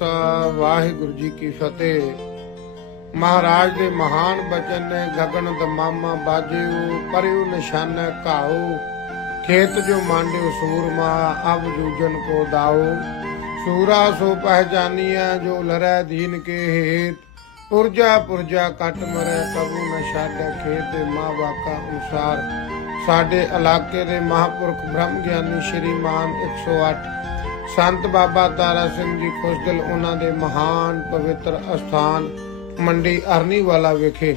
ਵਾਹਿਗੁਰੂ ਜੀ ਕੀ ਫਤਿਹ। ਮਹਾਰਾਜ ਦੇ ਮਹਾਨ ਬਚਨ ਨੇ, ਗਗਨ ਦਮਾਮਾ ਬਾਜਿਓ, ਪਰਿਉ ਨਿਸ਼ਾਨ ਘਾਉ ਖੇਤ ਜੋ ਮਾਂਡਿਓ ਸੂਰਮਾ, ਅਬ ਜੂਜਨ ਕੋ ਦਾਉ ਸੂਰਾ ਸੋ ਪਹਿਚਾਨੀਐ ਜੋ ਲਰੈ ਦੀਨ ਕੇ ਹੇਤ। ਪੁਰਜਾ ਪੁਰਜਾ ਕੱਟ ਮਰੈ, ਕਬੂ ਨ ਛਾਡੈ ਖੇਤ ਦੇ ਮਾ ਵਾਕਾ ਅਨੁਸਾਰ ਸਾਡੇ ਇਲਾਕੇ ਦੇ ਮਹਾਪੁਰਖ ਬ੍ਰਹਮ ਗਿਆਨੀ ਸ਼੍ਰੀਮਾਨ 108 ਸੰਤ ਬਾਬਾ ਤਾਰਾ ਸਿੰਘ ਜੀ ਖੁਸ਼ਦਿਲ ਉਹਨਾਂ ਦੇ ਮਹਾਨ ਪਵਿੱਤਰ ਅਸਥਾਨ ਮੰਡੀ ਅਰਨੀ ਵਾਲਾ ਵਿਖੇ,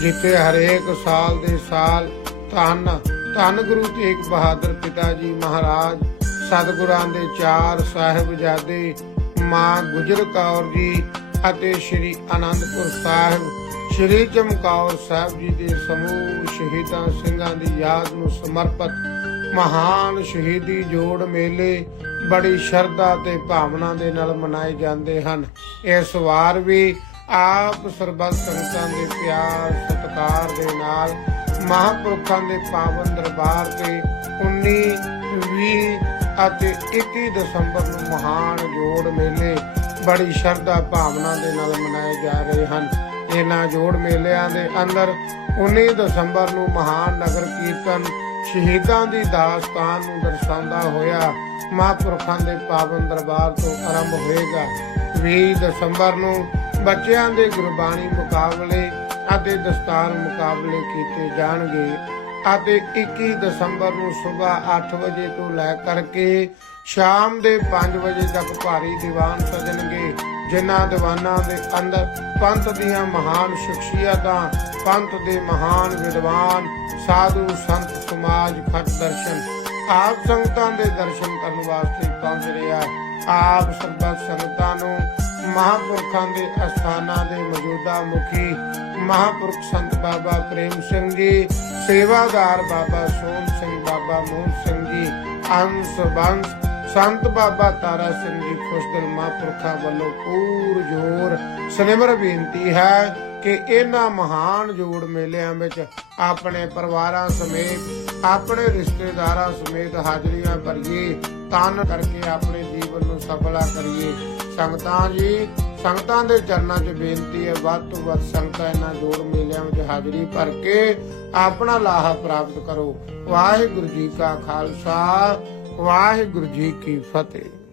ਜਿੱਥੇ ਹਰੇਕ ਸਾਲ ਦੇ ਸਾਲ ਧੰਨ ਧੰਨ ਗੁਰੂ ਤੇਗ ਬਹਾਦਰ ਪਿਤਾ ਜੀ ਮਹਾਰਾਜ, ਸਤਿਗੁਰਾਂ ਦੇ ਚਾਰ ਸਾਹਿਬਜ਼ਾਦੇ ਮਾਂ ਗੁਜਰ ਕੌਰ ਜੀ ਅਤੇ ਸ੍ਰੀ ਆਨੰਦਪੁਰ ਸਾਹਿਬ, ਸ੍ਰੀ ਚਮਕੌਰ ਸਾਹਿਬ ਜੀ ਦੇ ਸਮੂਹ ਸ਼ਹੀਦਾਂ ਸਿੰਘਾਂ ਦੀ ਯਾਦ ਨੂੰ ਸਮਰਪਿਤ ਮਹਾਨ ਸ਼ਹੀਦੀ ਜੋੜ ਮੇਲੇ ਬੜੀ ਸ਼ਰਧਾ ਤੇ ਭਾਵਨਾ ਦੇ ਨਾਲ ਮਨਾਏ ਜਾਂਦੇ ਹਨ। ਇਸ ਵਾਰ ਵੀ ਆਪ ਸਰਬੱਤ ਸੰਗਤਾਂ ਦੇ ਪਿਆਰ, ਸਤਿਕਾਰ ਦੇ ਨਾਲ ਮਹਾਂਪੁਰਖਾਂ ਦੇ ਪਾਵਨ ਦਰਬਾਰ ਤੇ 19 20 ਅਤੇ 21 ਦਸੰਬਰ ਨੂੰ ਮਹਾਨ ਜੋੜ ਮੇਲੇ ਬੜੀ ਸ਼ਰਧਾ, ਭਾਵਨਾ ਦੇ ਨਾਲ ਮਨਾਏ ਜਾ ਰਹੇ ਹਨ। ਇਹਨਾਂ ਜੋੜ ਮੇਲਿਆਂ ਦੇ ਅੰਦਰ 19 ਦਸੰਬਰ ਨੂੰ ਮਹਾਨ ਨਗਰ ਕੀਰਤਨ ਸ਼ਹੀਦਾਂ ਦੀ ਦਾਸਤਾਨ ਨੂੰ ਦਰਸਾਉਂਦਾ ਹੋਇਆ ਮਹਾਂਪੁਰਖਾਂ ਦੇ ਪਾਵਨ ਦਰਬਾਰ ਤੋਂ ਆਰੰਭ ਹੋਏਗਾ। 20 ਦਸੰਬਰ ਨੂੰ ਬੱਚਿਆਂ ਦੇ ਗੁਰਬਾਣੀ ਮੁਕਾਬਲੇ ਅਤੇ ਦਸਤਾਰ ਮੁਕਾਬਲੇ ਕੀਤੇ ਜਾਣਗੇ ਅਤੇ 21 ਦਸੰਬਰ ਨੂੰ ਸਵੇਰ 8 ਵਜੇ ਤੋਂ ਲੈ ਕਰਕੇ ਸ਼ਾਮ ਦੇ 5 ਵਜੇ ਤੱਕ ਭਾਰੀ ਦੀਵਾਨ ਸਜਣਗੇ। ਜਿਨ੍ਹਾਂ ਦੀਵਾਨਾਂ ਦੇ ਅੰਦਰ ਪੰਥ ਦੀਆਂ ਮਹਾਨ ਸ਼ਖਸੀਅਤਾਂ, ਪੰਥ ਦੇ ਮਹਾਨ ਵਿਦਵਾਨ, ਸਾਧੂ ਸੰਤ ਸਮਾਜ ਖੱਟ ਦਰਸ਼ਨ, ਆਪ ਸੰਗਤਾਂ ਦੇ ਦਰਸ਼ਨ ਕਰਨ ਵਾਸਤੇ ਪਹੁੰਚ ਰਿਹਾ ਆਪ ਸਰਬੱਤ ਸੰਗਤਾਂ ਨੂੰ ਮਹਾਂਪੁਰਖਾਂ ਦੇ ਅਸਥਾਨਾਂ ਦੇ ਮੌਜੂਦਾ ਮੁਖੀ ਮਹਾਂਪੁਰਖ ਸੰਤ ਬਾਬਾ ਪ੍ਰੇਮ ਸਿੰਘ ਜੀ, ਸੇਵਾਦਾਰ ਬਾਬਾ ਸੋਹਣ ਸਿੰਘ, ਬਾਬਾ ਮੋਹਨ ਸਿੰਘ ਜੀ, ਅੰਸ, ਬੰਸ ਸੰਤ ਬਾਬਾ ਤਾਰਾ ਸਿੰਘ ਜੀ ਖੁਸ਼ਦਿਲ ਮਹਾਂਪੁਰਖਾਂ ਵੱਲੋਂ ਪੂਰ ਜੋਰ ਸਨਿਮਰ ਬੇਨਤੀ ਹੈ ਕਿ ਇਹਨਾਂ ਮਹਾਨ ਜੋੜ ਮੇਲਿਆਂ ਵਿੱਚ ਆਪਣੇ ਪਰਿਵਾਰਾਂ ਸਮੇਤ, ਆਪਣੇ ਰਿਸ਼ਤੇਦਾਰਾਂ ਸਮੇਤ ਹਾਜ਼ਰੀਆਂ ਭਰੀਏ, ਤਨ ਕਰਕੇ ਆਪਣੇ ਜੀਵਨ ਨੂੰ ਸਫਲਾ ਕਰੀਏ। ਸੰਗਤਾਂ ਜੀ, ਸੰਗਤਾਂ ਦੇ ਚਰਨਾਂ 'ਚ ਬੇਨਤੀ ਹੈ, ਵੱਧ ਤੋਂ ਵੱਧ ਸੰਗਤਾਂ ਇਹਨਾਂ ਜੋੜ ਮੇਲਿਆਂ ਵਿੱਚ ਹਾਜ਼ਰੀ ਭਰ ਕੇ ਆਪਣਾ ਲਾਹਾ ਪ੍ਰਾਪਤ ਕਰੋ। ਵਾਹਿਗੁਰੂ ਜੀ ਕਾ ਖਾਲਸਾ ਵਾਹਿਗੁਰੂ ਜੀ ਕੀ ਫਤਿਹ।